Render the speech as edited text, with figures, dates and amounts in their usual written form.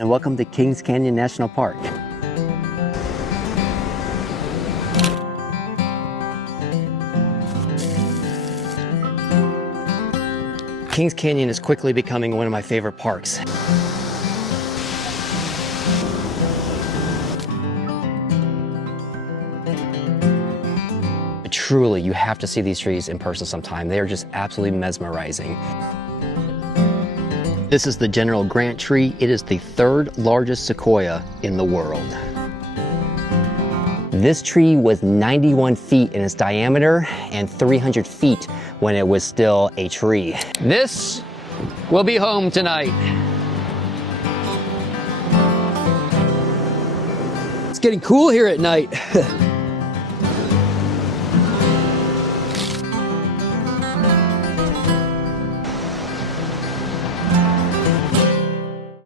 And welcome to Kings Canyon National Park. Kings Canyon is quickly becoming one of my favorite parks. Truly, you have to see these trees in person sometime. They are just absolutely mesmerizing. This is the General Grant tree. It is the third largest sequoia in the world. This tree was 91 feet in its diameter and 300 feet when it was still a tree. This will be home tonight. It's getting cool here at night.